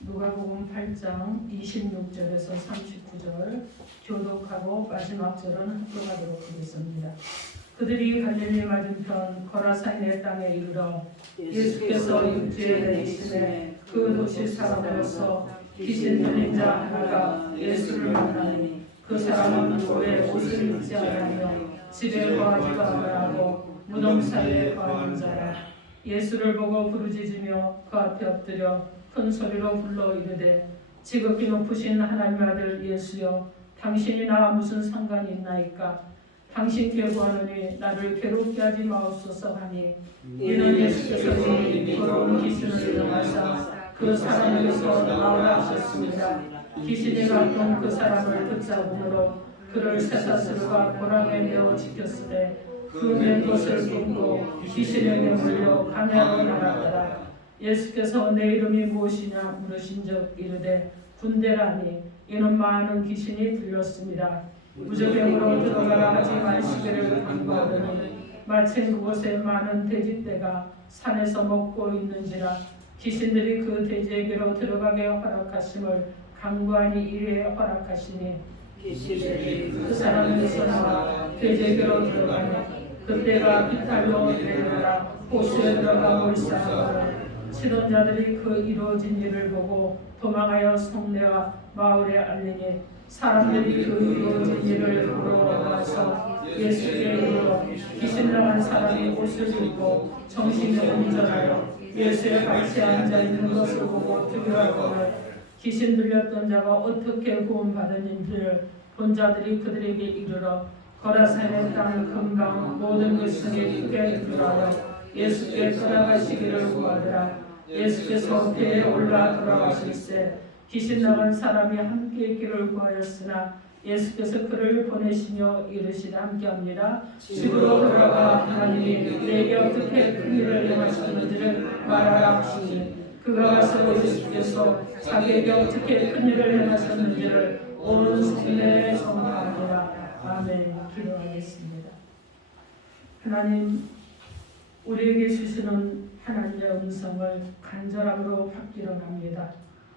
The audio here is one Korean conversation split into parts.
누가복음 8장 26절에서 39절 교독하고 마지막 절은 합독하도록 하겠습니다. 그들이 갈릴리 맞은편 거라사인의 땅에 이르러 예수께서 육지에 내리시매 그 도시 사람으로서 귀신 들린 자 하나가 예수를 만나니 그 사람은 도에 옷을 입지 아니하며 집에 거하지도 아니하고 무덤 사이에 거하는 자라. 예수를 보고 부르짖으며 그 앞에 엎드려 큰 소리로 불러 이르되 지극히 높으신 하나님의 아들 예수여, 당신이 나와 무슨 상관이 있나이까? 당신께 구하노니 나를 괴롭게 하지 마옵소서 하니, 이는 예수께서 더러운 귀신을 일어나사 그 사람에게서 나오라 하셨습니다. 귀신이 갔던 그 사람을 붙잡음으로 그를 쇠사슬과 고랑에 메어 지켰으되 그 맨 것을 끊고 귀신에게 물려 가나안으로 나갔더라. 예수께서 내 이름이 무엇이냐 물으신 적 이르되 군대라니, 이는 많은 귀신이 들렸습니다. 무저병으로 들어가라 하지 마시기를 간구하더니 마침 그곳에 많은 돼지떼가 산에서 먹고 있는지라 귀신들이 그 돼지에게로 들어가게 허락하심을 간구하니 이에 허락하시니 귀신들이 그 사람에게서 나와 돼지에게로 들어가니 그때가 빗달로 내려라 호수에 들어가 몰살하더라. 치던 자들이 그 이루어진 일을 보고 도망하여 성내와 마을에 알리니 사람들이 그 이루어진 일을 보러 와서 예수께 이르러 귀신 나간 사람이 옷을 입고 정신이 온전하여 예수에 같이 앉아 있는 것을 보고 두려워하거늘 귀신 들렸던 자가 어떻게 구원받은지를 본 자들이 그들에게 이르러 거라사인의 땅 금강 모든 백성이 크게 들어하여 예수께 떠나가시기를 구하더라. 예수께서 배에 올라 돌아가실새 귀신 나간 사람이 함께 있기를 구하였으나 예수께서 그를 보내시며 이르시되 함께합니다. 집으로 돌아가 하나님이 내게 어떻게 큰 일을 행하셨는지를 말하라 하시니 그가 가서 예수께서 자기에게 어떻게 큰 일을 행하셨는지를 온 성내에 전파하니라. 아멘. 기도하겠습니다. 하나님, 우리에게 주시는 하나님의 음성을 간절함으로 받기로 합니다.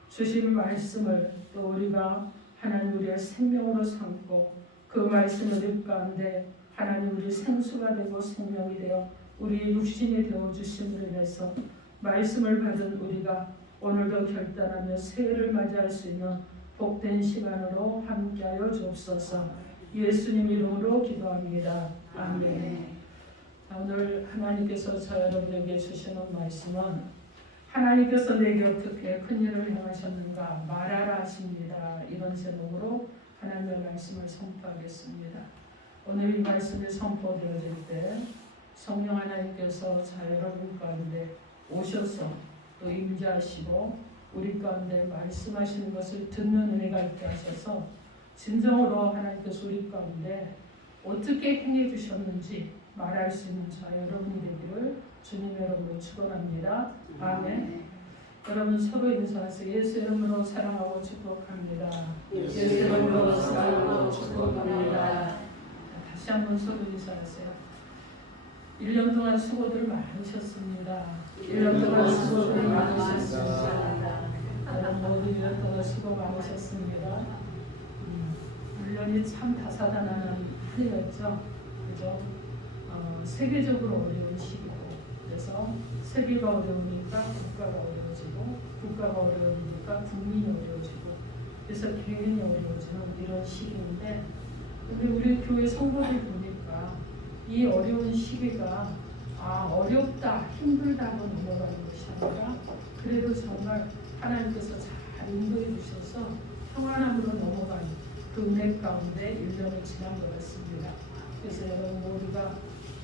주신 말씀을 또 우리가 하나님 우리의 생명으로 삼고 그 말씀을 입 가운데 하나님 우리 생수가 되고 생명이 되어 우리 육신이 되어 주심으로 인해서 말씀을 받은 우리가 오늘도 결단하며 새해를 맞이할 수 있는 복된 시간으로 함께하여 주옵소서. 예수님 이름으로 기도합니다. 아멘. 오늘 하나님께서 저 여러분에게 주시는 말씀은 하나님께서 내게 어떻게 큰 일을 행하셨는가 말하라 하십니다. 이런 제목으로 하나님의 말씀을 선포하겠습니다. 오늘 이 말씀이 선포되어질 때 성령 하나님께서 저 여러분 가운데 오셔서 또 임재하시고 우리 가운데 말씀하시는 것을 듣는 은혜가 있게 하셔서 진정으로 하나님께서 우리 가운데 어떻게 행해 주셨는지 말할 수 있는 저 여러분이 되기를 주님의 이름으로 축원합니다. 아멘. 여러분 서로 인사하세요. 예수 이름으로 사랑하고 축복합니다. 예수 이름으로 사랑하고 축복합니다. 다시 한번 서로 인사하세요. 1년 동안 수고들 많으셨습니다. 1년 동안 수고들 많으셨습니다. 여러분 모두 1년 동안 수고 많으셨습니다. 1년이 참 다사다난한 한 해였죠. 그죠? 세계적으로 어려운 시기고, 그래서 세계가 어려우니까 국가가 어려워지고, 국가가 어려우니까 국민이 어려워지고, 그래서 개인이 어려워지는 이런 시기인데, 근데 우리 교회 성도들 보니까 이 어려운 시기가 어렵다, 힘들다고 넘어가는 것이 아니라 그래도 정말 하나님께서 잘 인도해 주셔서 평안함으로 넘어가는 그 은혜 가운데 1년이 지난 것 같습니다. 그래서 여러분 모두가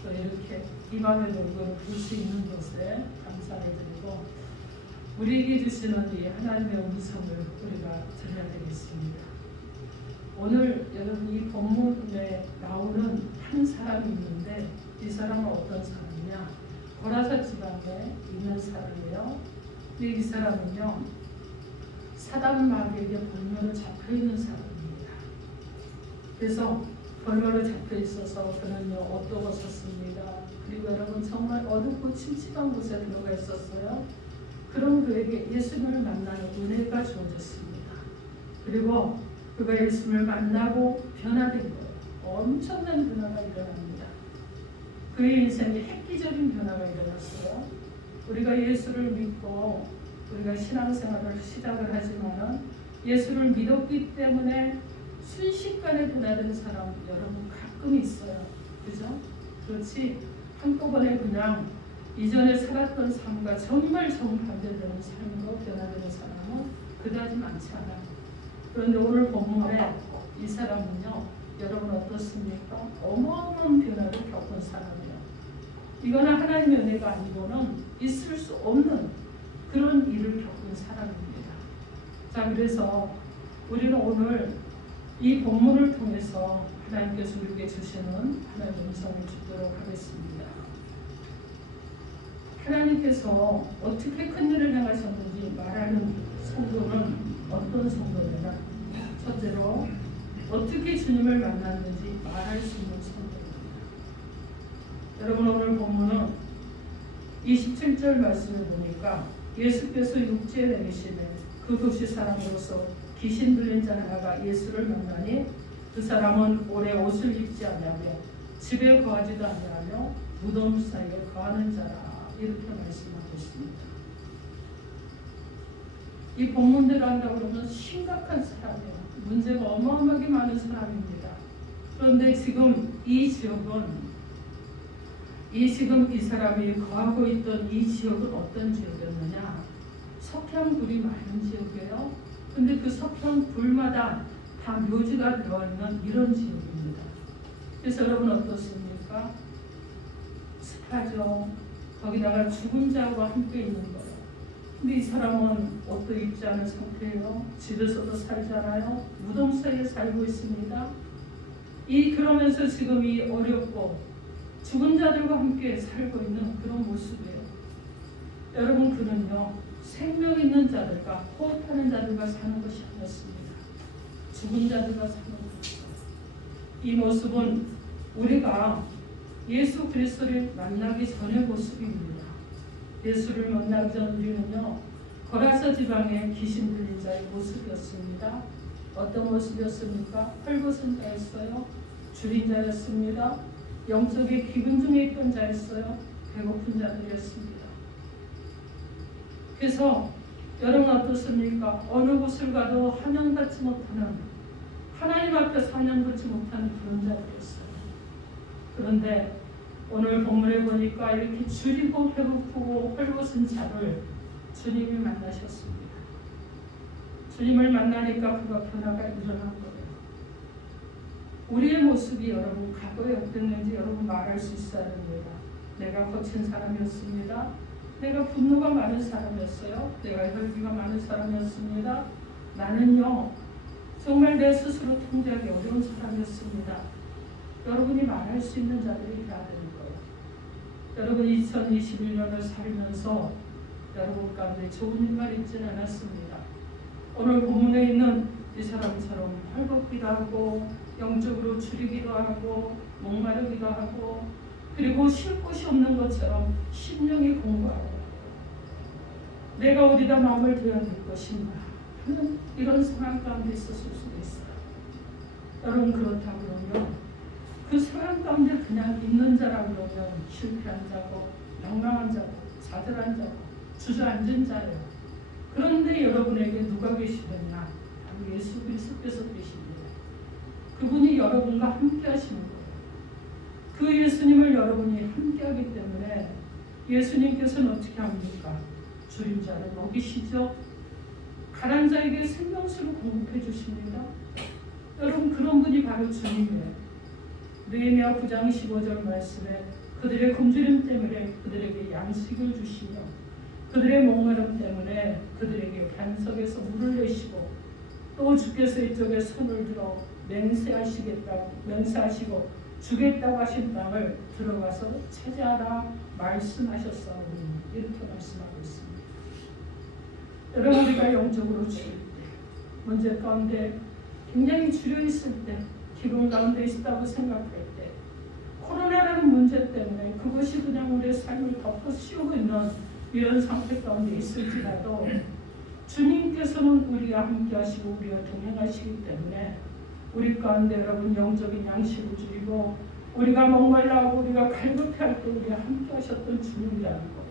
또 이렇게 이맘의 얼굴을 볼 수 있는 것에 감사를 드리고 우리에게 주시는 이 하나님의 음성을 우리가 들어야 되겠습니다. 오늘 여러분 이 본문에 나오는 한 사람이 있는데 이 사람은 어떤 사람이냐? 고라사 지방에 있는 사람이에요. 근데 이 사람은요 사단 마귀에게 벌면을 잡혀 있는 사람입니다. 그래서 벌거로 잡혀 있어서 그는요 옷도 벗었습니다. 그리고 여러분 정말 어둡고 침침한 곳에 들어가 있었어요. 그런 그에게 예수님을 만나는 은혜가 주어졌습니다. 그리고 그가 예수님을 만나고 변화된 거예요. 엄청난 변화가 일어납니다. 그의 인생에 획기적인 변화가 일어났어요. 우리가 예수를 믿고 우리가 신앙생활을 시작을 하지만 예수를 믿었기 때문에 순식간에 변화된 사람 여러분 가끔 있어요. 그죠? 그렇지 한꺼번에 그냥 이전에 살았던 삶과 정말 정반대되는 삶으로 변화되는 사람은 그다지 많지 않아요. 그런데 오늘 본문에 이 사람은요, 여러분 어떻습니까? 어마어마한 변화를 겪은 사람이에요. 이거는 하나님의 은혜가 아니고는 있을 수 없는 그런 일을 겪은 사람입니다. 자, 그래서 우리는 오늘 이 본문을 통해서 하나님께서 우리에게 주시는 하나님의 음성을 듣도록 하겠습니다. 하나님께서 어떻게 큰 일을 행하셨는지 말하는 성도는 어떤 성도냐? 첫째로 어떻게 주님을 만났는지 말할 수 있는 성도입니다. 여러분 오늘 본문은 27절 말씀을 보니까 예수께서 육체에 내리시매 그 도시 사람으로서 귀신 들린 자 하나가 예수를 만나니 그 사람은 오래 옷을 입지 아니하며 집에 거하지도 아니하며 무덤 사이에 거하는 자라. 이렇게 말씀하고 있습니다. 이 본문대로 한다고 그러면 심각한 사람이에요. 문제가 어마어마하게 많은 사람입니다. 그런데 지금 이 사람이 거하고 있던 이 지역은 어떤 지역이었느냐? 석향불이 많은 지역이에요. 근데 그 석향불마다 다 묘지가 들어있는 이런 지역입니다. 그래서 여러분 어떻습니까? 습하죠. 거기다가 죽은 자와 함께 있는 거예요. 근데 이 사람은 옷도 입지 않은 상태예요. 집에서도 살잖아요. 무덤 사이에 살고 있습니다. 그러면서 지금 이 어렵고 죽은 자들과 함께 살고 있는 그런 모습이에요. 여러분 그는요 생명 있는 자들과 호흡하는 자들과 사는 것이 아니었습니다. 죽은 자들과 사는 것이죠. 이 모습은 우리가 예수 그리스도를 만나기 전의 모습입니다. 예수를 만나기 전 우리는요 거라사 지방의 귀신 들린 자의 모습이었습니다. 어떤 모습이었습니까? 헐벗은 자였어요. 줄인 자였습니다. 영적인 기근 중에 있던 자였어요. 배고픈 자들이었습니다. 그래서 여러분 어떻습니까? 어느 곳을 가도 환영받지 못하는, 하나님 앞에서 환영받지 못하는 그런 자들이었어요. 그런데 오늘 본문에 보니까 이렇게 줄이고 배고프고 헐벗은 자를 주님이 만나셨습니다. 주님을 만나니까 그가 변화가 일어난 거예요. 우리의 모습이 여러분 과거에 어땠는지 여러분 말할 수 있어야 됩니다. 내가 거친 사람이었습니다. 내가 분노가 많은 사람이었어요. 내가 혈기가 많은 사람이었습니다. 나는요 정말 내 스스로 통제하기 어려운 사람이었습니다. 여러분이 말할 수 있는 자들이 돼야 되는 거예요. 여러분 2021년을 살면서 여러분 가운데 좋은 일만 있지는 않았습니다. 오늘 본문에 있는 이 사람처럼 헐벗기도 하고 영적으로 줄이기도 하고 목마르기도 하고 그리고 쉴 곳이 없는 것처럼 심령이 공고하고 내가 어디다 마음을 둬야 될 것인가 하는 이런 상황 가운데 있었을 수도 있어요. 여러분 그렇다고 그러면 그 상황 가운데 그냥 있는 자라고 그러면 실패한 자고 멸망한 자고 좌절한 자고 주저앉은 자예요. 그런데 여러분에게 누가 계시느냐? 바로 예수 그리스도께서 계십니다. 그분이 여러분과 함께 하시는 거예요. 그 예수님을 여러분이 함께 하기 때문에 예수님께서는 어떻게 합니까? 줄인 자를 먹이시죠. 가난 자에게 생명수를 공급해 주십니다. 여러분 그런 분이 바로 주님이에요. 느헤미야 9장 15절 말씀에 그들의 굶주림 때문에 그들에게 양식을 주시며 그들의 목마름 때문에 그들에게 반석에서 물을 내시고 또 주께서 이쪽에 손을 들어 맹세하시고 주겠다고 하신 땅을 들어가서 차지하라 말씀하셨사오니 이렇게 말씀하고 있습니다. 여러분 우리가 영적으로 줄일 때 문제 가운데 굉장히 줄여 있을 때 기름 가운데 있다고 생각할 때 코로나라는 문제 때문에 그것이 그냥 우리의 삶을 덮어 씌우고 있는 이런 상태 가운데 있을지라도 주님께서는 우리와 함께 하시고 우리와 동행하시기 때문에 우리 가운데 여러분 영적인 양식을 주시고 우리가 목말라하고 우리가 갈급해할 때 우리와 함께 하셨던 주님이라는 거예요.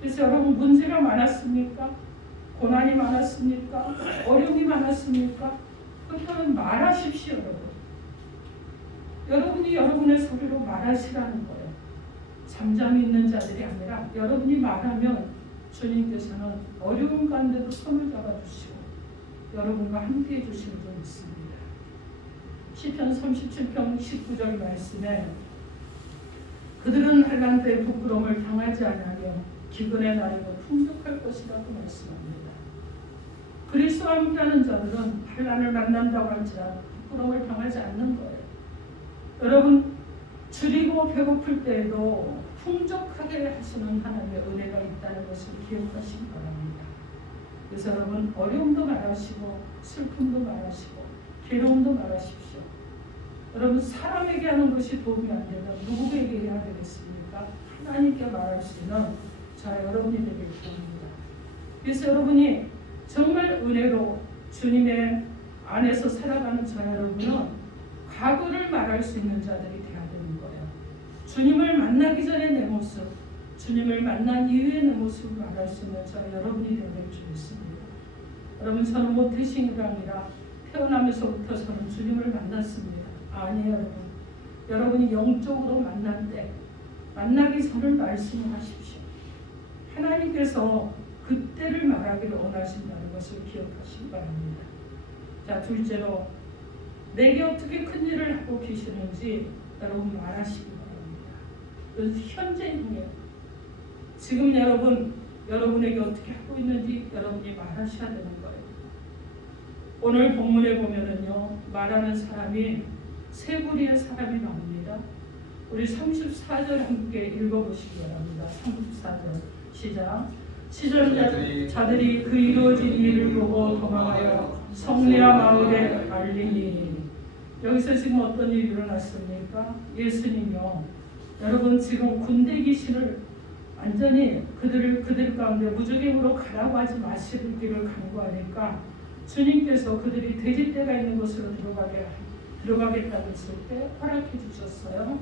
그래서 여러분 문제가 많았습니까? 고난이 많았습니까? 어려움이 많았습니까? 그렇다면 말하십시오 여러분. 여러분이 여러분의 소리로 말하시라는 거예요. 잠잠히 있는 자들이 아니라 여러분이 말하면 주님께서는 어려운 가운데도 손을 잡아주시고 여러분과 함께 해주실 줄 믿습니다. 시편 37편 19절 말씀에 그들은 환난 때에 부끄러움을 당하지 아니하며 기근의 날이고 풍족할 것이라고 말씀합니다. 그리스도와 함께하는 자들은 환난을 만난다고 할지라도 부끄러움을 당하지 않는 거예요. 여러분 줄이고 배고플 때에도 풍족하게 하시는 하나님의 은혜가 있다는 것을 기억하시기 바랍니다. 그래서 여러분 어려움도 말하시고 슬픔도 말하시고 괴로움도 말하십시오. 여러분 사람에게 하는 것이 도움이 안 된다. 누구에게 해야 되겠습니까? 하나님께 말할 수 있는 자 여러분이 되길 바랍니다. 그래서 여러분이 정말 은혜로 주님의 안에서 살아가는 저 여러분은 과거를 말할 수 있는 자들이 돼야 되는 거예요. 주님을 만나기 전에 내 모습, 주님을 만난 이후의 내 모습을 말할 수 있는 저 여러분이 되길 줄 믿습니다. 여러분 저는 모태신이가 아니라 태어나면서부터 저는 주님을 만났습니다. 아니에요 여러분. 여러분이 영적으로 만난 때 만나기 전을 말씀을 하십시오. 하나님께서 그때를 말하기를 원하신다는 것을 기억하시기 바랍니다. 자 둘째로 내게 어떻게 큰 일을 하고 계시는지 여러분 말하시기 바랍니다. 이건 현재이에요. 지금 여러분에게 어떻게 하고 있는지 여러분이 말하셔야 되는 거예요. 오늘 본문에 보면은요 말하는 사람이 세 부류의 사람이 나옵니다. 우리 34절 함께 읽어보시기 바랍니다. 34절 시작. 시전자들이 그 이루어진 일을 보고 도망하여 성내와 마을에 알리니. 여기서 지금 어떤 일이 일어났습니까? 예수님이요. 여러분 지금 군대 귀신을 완전히 그들 가운데 무적행으로 가라고 하지 마시기를 간구하니까 주님께서 그들이 돼지떼가 있는 곳으로 들어가겠다고 했을 때 허락해 주셨어요.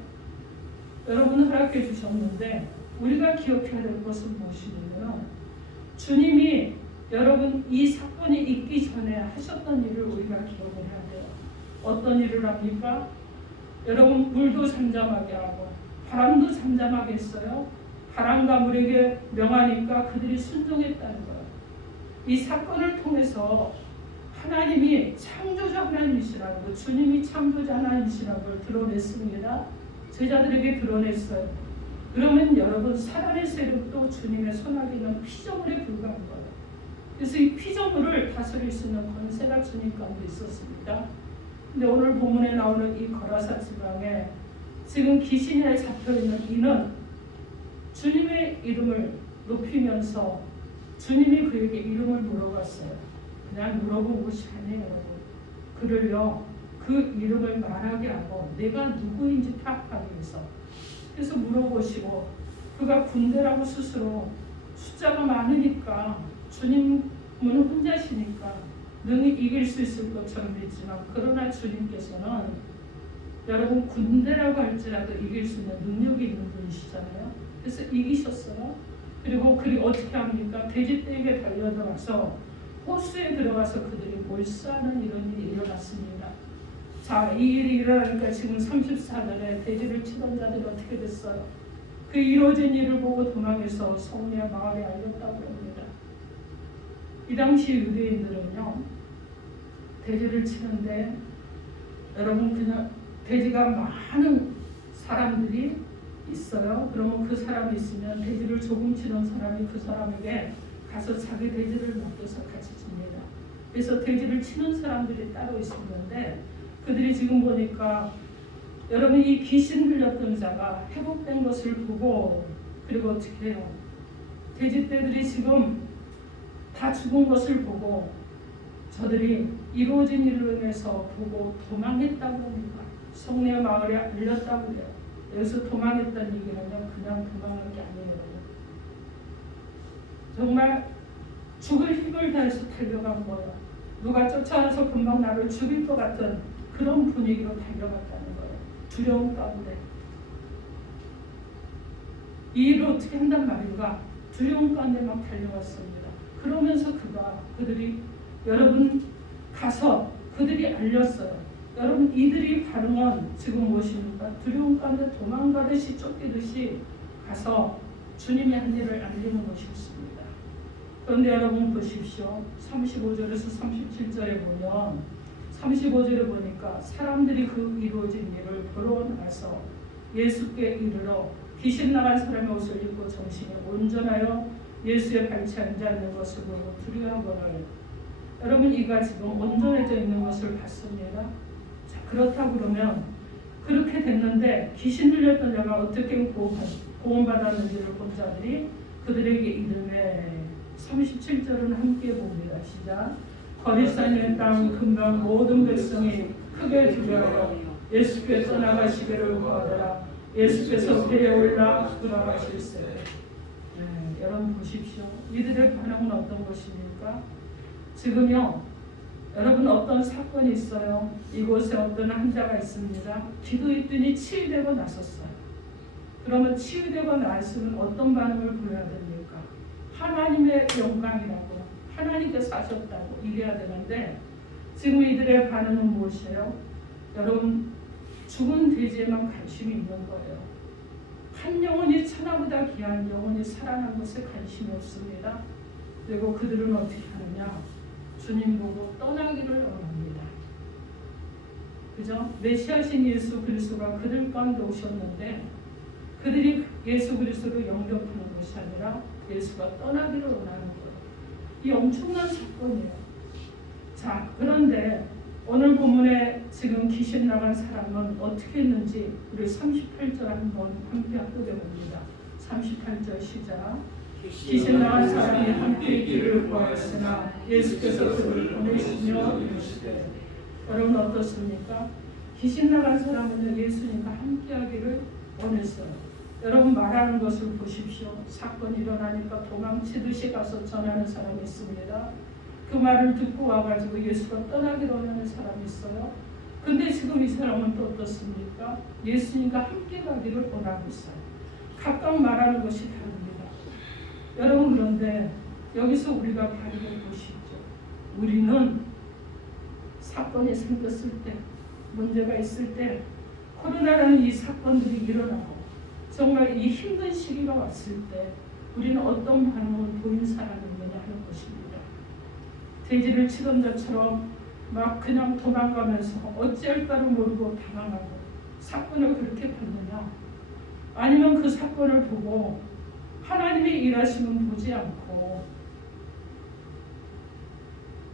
여러분 허락해 주셨는데 우리가 기억해야 될 것은 무엇이냐면 주님이 여러분 이 사건이 있기 전에 하셨던 일을 우리가 기억을 해야 돼요. 어떤 일을 합니까? 여러분 물도 잠잠하게 하고 바람도 잠잠하게 했어요. 바람과 물에게 명하니까 그들이 순종했다는 거예요. 이 사건을 통해서 하나님이 창조자 하나님이시라고 주님이 창조자 하나님이시라고 드러냈습니다. 제자들에게 드러냈어요. 그러면 여러분 사람의 세력도 주님의 손아귀는 피조물에 불과한 거예요. 그래서 이 피조물을 다스릴 수 있는 권세가 주님 가운데 있었습니다. 근데 오늘 본문에 나오는 이 거라사 지방에 지금 귀신에 잡혀있는 이는 주님의 이름을 높이면서 주님이 그에게 이름을 물어봤어요. 그냥 물어본 것이 아니에요 여러분. 그를요 그 이름을 말하게 하고 내가 누구인지 파악하기 위해서 그래서 물어보시고 그가 군대라고 스스로 숫자가 많으니까 주님은 혼자시니까 능히 이길 수 있을 것처럼 믿지만 그러나 주님께서는 여러분 군대라고 할지라도 이길 수 있는 능력이 있는 분이시잖아요. 그래서 이기셨어요. 그리고 그리 어떻게 합니까? 돼지떼에게 달려들어서 호수에 들어가서 그들이 몰수하는 이런 일이 일어났습니다. 자, 이 일이 일어나니까 지금 34절에 돼지를 치던 자들이 어떻게 됐어요? 그 이루어진 일을 보고 도망해서 성내와 마을에 알렸다고 합니다. 이 당시 유대인들은요 돼지를 치는데 여러분 그냥 돼지가 많은 사람들이 있어요. 그러면 그 사람이 있으면 돼지를 조금 치는 사람이 그 사람에게 가서 자기 돼지를 맡겨서 같이 칩니다. 그래서 돼지를 치는 사람들이 따로 있었는데 그들이 지금 보니까 여러분 이 귀신 흘렸던 자가 회복된 것을 보고 그리고 어떻게 해요? 돼지떼들이 지금 다 죽은 것을 보고 저들이 이루어진 일로 인해서 보고 도망했다고 합니다. 성내 마을에 알렸다고 해요. 여기서 도망했다는 얘기는요 그냥 도망한 게 아니에요. 정말 죽을 힘을 다해서 달려간 거예요. 누가 쫓아와서 금방 나를 죽일 것 같은 그런 분위기로 달려갔다는 거예요. 두려움 가운데. 이 일을 어떻게 한단 말인가? 두려움 가운데 막 달려갔습니다. 그러면서 그들이 여러분 가서 그들이 알렸어요. 여러분 이들이 반응은 지금 무엇입니까? 두려움 가운데 도망가듯이 쫓기듯이 가서 주님이 한 일을 알리는 것이었습니다. 그런데 여러분 보십시오. 35절에서 37절에 보면 35절에 보니까 사람들이 그 이루어진 일을 보러 나서 예수께 이르러 귀신 나간 사람의 옷을 입고 정신이 온전하여 예수의 발치에 앉아있는 것을 보고 두려워하거늘 여러분 이가 지금 온전해져 있는 것을 봤습니다. 자, 그렇다고 그러면 그렇게 됐는데 귀신 들렸던 자가 어떻게 구원받았는지를 본 자들이 그들에게 이르매 37절은 함께 봅니다. 시작. 거리사는 땅 금방 모든 백성이 크게 두려워 예수께 떠나가시기를 구하더라. 예수께서 배에 올라 돌아가실세. 여러분 보십시오. 이들의 반응은 어떤 것입니까? 지금요. 여러분 어떤 사건이 있어요. 이곳에 어떤 환자가 있습니다. 기도했더니 치유되고 나섰어요. 그러면 치유되고 나서는 어떤 반응을 보여야 됩니까? 하나님의 영광이라고 하나님께서 하셨다고 이래야 되는데 지금 이들의 반응은 무엇이에요? 여러분 죽은 돼지에만 관심이 있는 거예요. 한 영혼이 천하보다 귀한 영혼이 살아난 것에 관심이 없습니다. 그리고 그들은 어떻게 하느냐? 주님 보고 떠나기를 원합니다. 그죠? 메시아신 예수 그리스도가 그들 가운데 오셨는데 그들이 예수 그리스도를 영접하는 것이 아니라 예수가 떠나기를 원하는 거예요. 이 엄청난 사건이에요. 자, 그런데 오늘 본문에 지금 귀신 나간 사람은 어떻게 했는지 우리 38절 한번 함께 합독해 봅니다. 38절 시작. 귀신 나간 사람이 함께 있기를 구하였으나 예수께서 그를 보내시며 이르시되. 여러분 어떻습니까? 귀신 나간 사람은 예수님과 함께하기를 원했어요. 여러분 말하는 것을 보십시오. 사건이 일어나니까 도망치듯이 가서 전하는 사람이 있습니다. 그 말을 듣고 와가지고 예수가 떠나기로 하는 사람이 있어요. 근데 지금 이 사람은 또 어떻습니까? 예수님과 함께 가기를 원하고 있어요. 각각 말하는 것이 다릅니다. 여러분 그런데 여기서 우리가 바르게 보시죠. 우리는 사건이 생겼을 때, 문제가 있을 때, 코로나라는 이 사건들이 일어나고 정말 이 힘든 시기가 왔을 때 우리는 어떤 반응을 보인 사람이냐 하는 것입니다. 돼지를 치던 자처럼 막 그냥 도망가면서 어찌할까를 모르고 당황하고 사건을 그렇게 봤느냐? 아니면 그 사건을 보고 하나님의 일하심은 보지 않고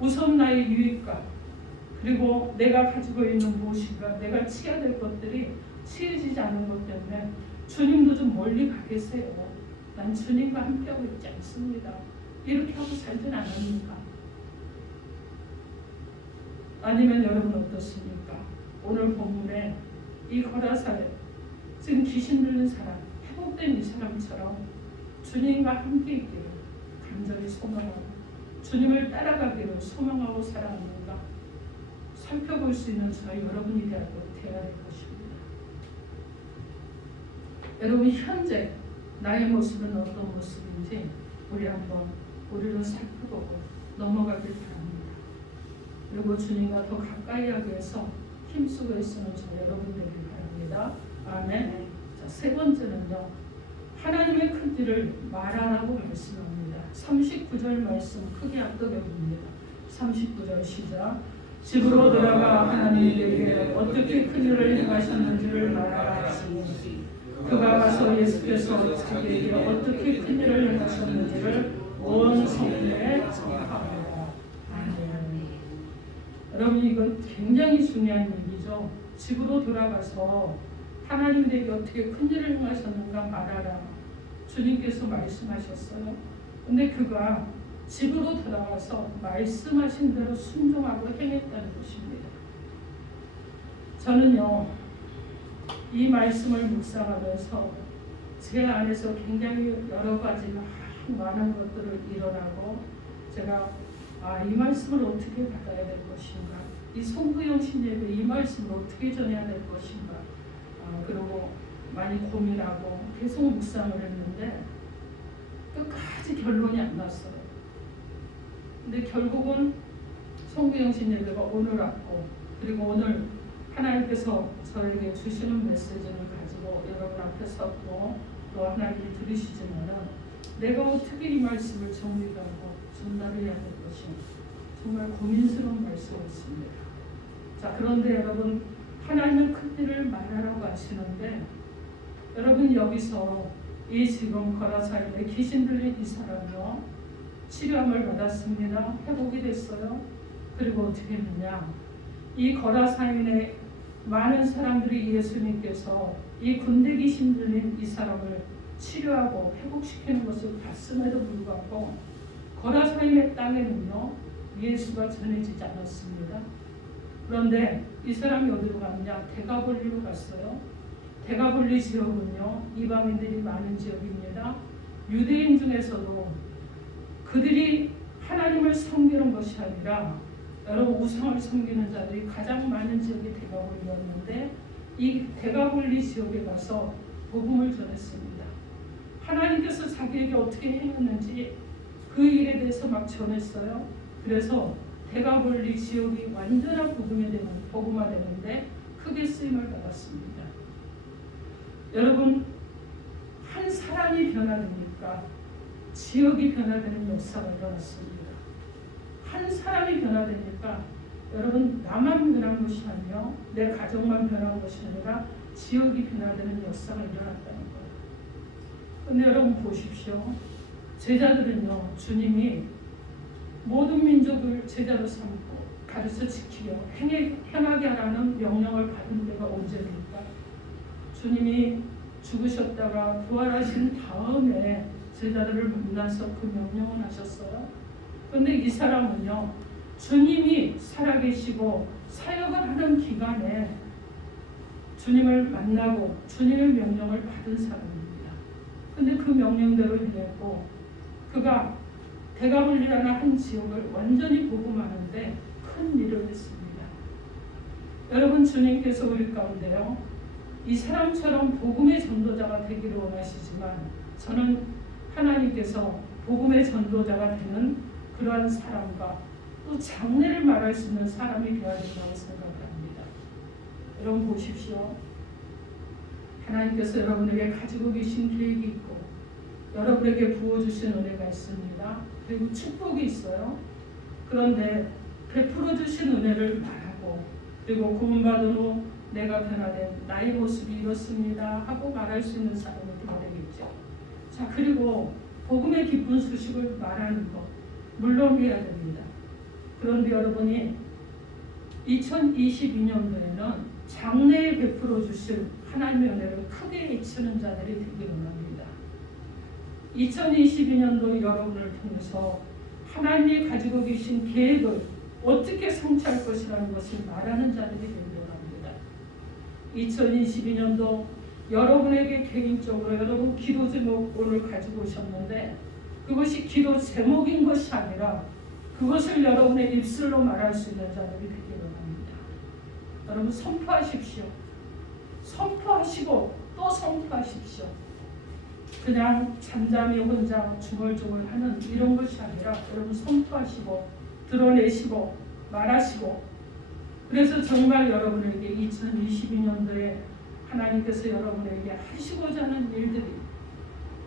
우선 나의 유익과 그리고 내가 가지고 있는 무엇인가 내가 취해야 될 것들이 취해지지 않은 것 때문에 주님도 좀 멀리 가 계세요. 난 주님과 함께하고 있지 않습니다. 이렇게 하고 살진 않습니까? 아니면 여러분 어떻습니까? 오늘 본문에 이 거라사에 지금 귀신 들린 사람, 회복된 이 사람처럼 주님과 함께 있기를 간절히 소망하고 주님을 따라가기를 소망하고 살아가는가 살펴볼 수 있는 저희 여러분이 되어야 될 것입니다. 여러분 현재 나의 모습은 어떤 모습인지 우리 한번 우리를 살펴보고 넘어가길 바랍니다. 그리고 주님과 더 가까이 하기 위해서 힘쓰고 있으는 저 여러분 되길 바랍니다. 아멘. 자, 세 번째는요. 하나님의 큰일을 말하라고 말씀합니다. 39절 말씀 크게 압독해 봅니다. 39절 시작. 집으로 들어가 하나님에게 어떻게 큰일을 행하셨는지를 말하라 하시니 그가 가서 예수께서 자기에게 어떻게 큰일을 행하셨는지를 온 성도에 전합니다. 여러분 이건 굉장히 중요한 얘기죠. 집으로 돌아가서 하나님에게 어떻게 큰일을 행하셨는가 말하라. 주님께서 말씀하셨어요. 근데 그가 집으로 돌아가서 말씀하신 대로 순종하고 행했다는 것입니다. 저는요. 이 말씀을 묵상하면서 제 안에서 굉장히 여러 가지 참 많은 것들을 일어나고 제가 이 말씀을 어떻게 받아야 될 것인가, 이 송구영신 예배 이 말씀을 어떻게 전해야 될 것인가, 그리고 많이 고민하고 계속 묵상을 했는데 끝까지 결론이 안 났어요. 근데 결국은 송구영신 예배가 오늘 왔고, 그리고 오늘 하나님께서 저에게 주시는 메시지를 가지고 여러분 앞에 섰고 또 하나님이 들으시지만은 내가 어떻게 이 말씀을 정리하고 전달해야 될 것인가, 정말 고민스러운 말씀이었습니다. 자, 그런데 여러분, 하나님은 큰 일을 말하라고 하시는데, 여러분 여기서 이 지금 거라사인에 귀신 들린 이 사람이요, 치료함을 받았습니다. 회복이 됐어요. 그리고 어떻게 했느냐, 이 거라사인에 많은 사람들이 예수님께서 이 군대 귀신 들린 이 사람을 치료하고 회복시키는 것을 봤음에도 불구하고 거라사인의 땅에는요 예수가 전해지지 않았습니다. 그런데 이 사람이 어디로 갔느냐, 데가볼리로 갔어요. 데가볼리 지역은요 이방인들이 많은 지역입니다. 유대인 중에서도 그들이 하나님을 섬기는 것이 아니라 여러분 우상을 섬기는 자들이 가장 많은 지역이 데가볼리였는데, 이 데가볼리 지역에 가서 복음을 전했습니다. 하나님께서 자기에게 어떻게 행했는지 그 일에 대해서 막 전했어요. 그래서 데가볼리 지역이 완전한 복음화되는데 크게 쓰임을 받았습니다. 여러분, 한 사람이 변화되니까 지역이 변화되는 역사가 일어났습니다. 한 사람이 변화되니까 여러분 나만 변한 것이 아니라 내 가정만 변한 것이 아니라 지역이 변화되는 역사가 일어났다는 거예요. 그런데 여러분 보십시오. 제자들은요 주님이 모든 민족을 제자로 삼고 가르쳐 지키려 행하게 하라는 명령을 받은 때가 언제입니까? 주님이 죽으셨다가 부활하신 다음에 제자들을 만나서 그 명령을 하셨어요. 그런데 이 사람은요 주님이 살아계시고 사역을 하는 기간에 주님을 만나고 주님의 명령을 받은 사람입니다. 그런데 그 명령대로 행했고 그가 데가볼리라는 한 지역을 완전히 복음하는데 큰 일을 했습니다. 여러분, 주님께서 우리 가운데요 이 사람처럼 복음의 전도자가 되기를 원하시지만, 저는 하나님께서 복음의 전도자가 되는 그러한 사람과 또 장래를 말할 수 있는 사람이 되어야 된다고 생각합니다. 여러분 보십시오. 하나님께서 여러분에게 가지고 계신 계획이 있고 여러분에게 부어주신 은혜가 있습니다. 그리고 축복이 있어요. 그런데 베풀어 주신 은혜를 말하고, 그리고 구원받은 후 내가 변화된 나의 모습이 이렇습니다 하고 말할 수 있는 사람이 되어야 되겠죠. 자, 그리고 복음의 기쁜 소식을 말하는 것 물론 해야 됩니다. 그런데 여러분이 2022년도에는 장래에 베풀어 주실 하나님의 은혜를 크게 외치는 자들이 되기를 원합니다. 2022년도 여러분을 통해서 하나님이 가지고 계신 계획을 어떻게 성취할 것이라는 것을 말하는 자들이 되기를 원합니다. 2022년도 여러분에게 개인적으로 여러분 기도 제목을 가지고 오셨는데, 그것이 기도 제목인 것이 아니라 그것을 여러분의 입술로 말할 수 있는 자들이 되기를 원합니다. 여러분 선포하십시오. 선포하시고 또 선포하십시오. 그냥 잠잠히 혼자 중얼중얼하는 이런 것이 아니라 여러분 선포하시고 드러내시고 말하시고, 그래서 정말 여러분에게 2022년도에 하나님께서 여러분에게 하시고자 하는 일들이,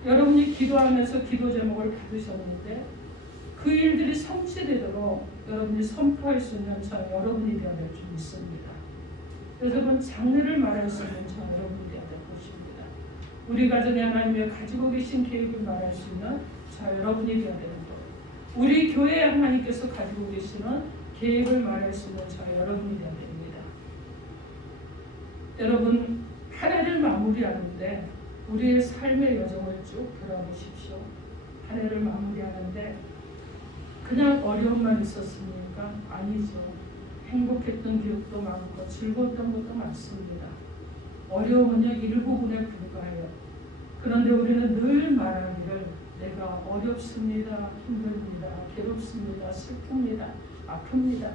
여러분이 기도하면서 기도 제목을 받으셨는데 그 일들이 성취되도록 여러분이 선포할 수 있는 저 여러분이 되어야 될 줄 믿습니다. 여러분 장래를 말할 수 있는 저 여러분이 되어야 될 것입니다. 우리 가정에 하나님이 가지고 계신 계획을 말할 수 있는 저 여러분이 되어야 되는 것, 우리 교회에 하나님께서 가지고 계시는 계획을 말할 수 있는 저 여러분이 되어야 됩니다. 여러분 한 해를 마무리하는데 우리의 삶의 여정을 쭉 돌아보십시오. 한 해를 마무리하는데 그냥 어려움만 있었습니까? 아니죠. 행복했던 기억도 많고 즐거웠던 것도 많습니다. 어려움은요 일부분에 불과해요. 그런데 우리는 늘 말하기를 내가 어렵습니다, 힘듭니다, 괴롭습니다, 슬픕니다, 아픕니다.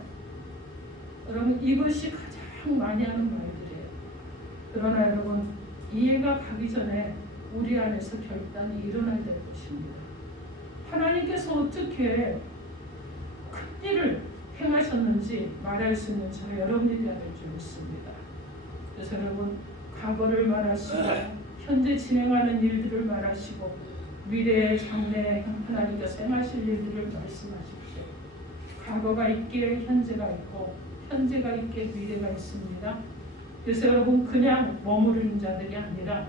여러분 이것이 가장 많이 하는 말들이에요. 그러나 여러분 이해가 가기 전에 우리 안에서 결단이 일어나야 될 것입니다. 하나님께서 어떻게 큰 일을 행하셨는지 말할 수 있는 저 여러분이 되어야 될 줄 믿습니다. 그래서 여러분 과거를 말하시고 현재 진행하는 일들을 말하시고 미래의 장래에 하나님께서 행하실 일들을 말씀하십시오. 과거가 있기에 현재가 있고 현재가 있기에 미래가 있습니다. 그래서 여러분 그냥 머무르는 자들이 아니라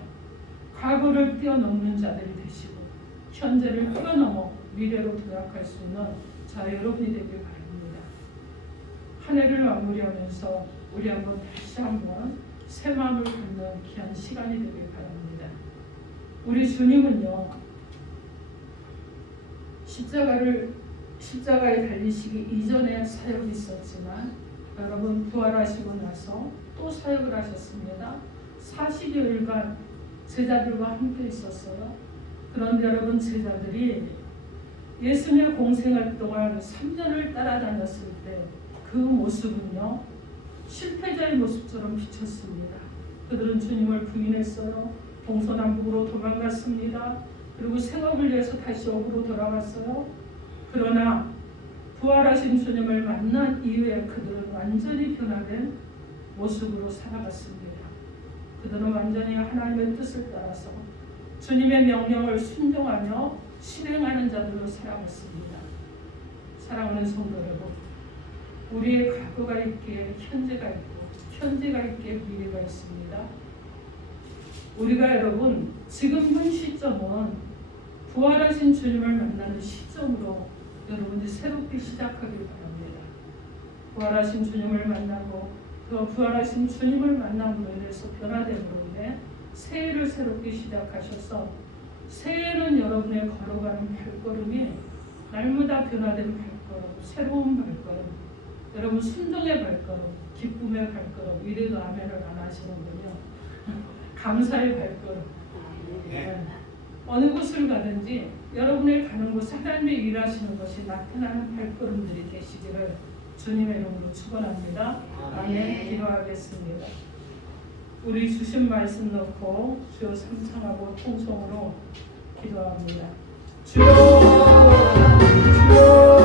과거를 뛰어넘는 자들이 되시고 현재를 뛰어넘어 미래로 도약할 수 있는 자 여러분이 되길 바랍니다. 한 해를 마무리하면서 우리 한번 다시 한번 새 마음을 갖는 귀한 시간이 되길 바랍니다. 우리 주님은요 십자가에 달리시기 이전에 사역이 있었지만 여러분 부활하시고 나서 또 사역을 하셨습니다. 40여일간 제자들과 함께 있었어요. 그런데 여러분 제자들이 예수님의 공생활 동안 3년을 따라다녔을 때 그 모습은요 실패자의 모습처럼 비쳤습니다. 그들은 주님을 부인했어요. 동서남북으로 도망갔습니다. 그리고 생업을 위해서 다시 옥으로 돌아갔어요. 그러나 부활하신 주님을 만난 이후에 그들은 완전히 변화된 모습으로 살아갔습니다. 그들은 완전히 하나님의 뜻을 따라서 주님의 명령을 순종하며 실행하는 자들로 살아갔습니다. 사랑하는 성도 여러분, 우리의 과거가 있기에 현재가 있고 현재가 있기에 미래가 있습니다. 우리가 여러분 지금 현 시점은 부활하신 주님을 만나는 시점으로 여러분이 새롭게 시작하길 바랍니다. 부활하신 주님을 만나고 그 부활하신 주님을 만남으로 인해서 변화됨으로 인해 새해를 새롭게 시작하셔서 새해는 여러분의 걸어가는 발걸음이 날마다 변화된 발걸음, 새로운 발걸음, 여러분 순종의 발걸음, 기쁨의 발걸음, 이래도 아멘을 안 하시는군요. 감사의 발걸음. 네. 어느 곳을 가든지 여러분의 가는 곳에 하나님의 일하시는 것이 나타나는 발걸음들이 되시기를 주님의 이름으로 축원합니다. 아멘. 기도하겠습니다. 우리 주신 말씀 넣고 주여 삼창하고 통성으로 기도합니다. 주여, 주여.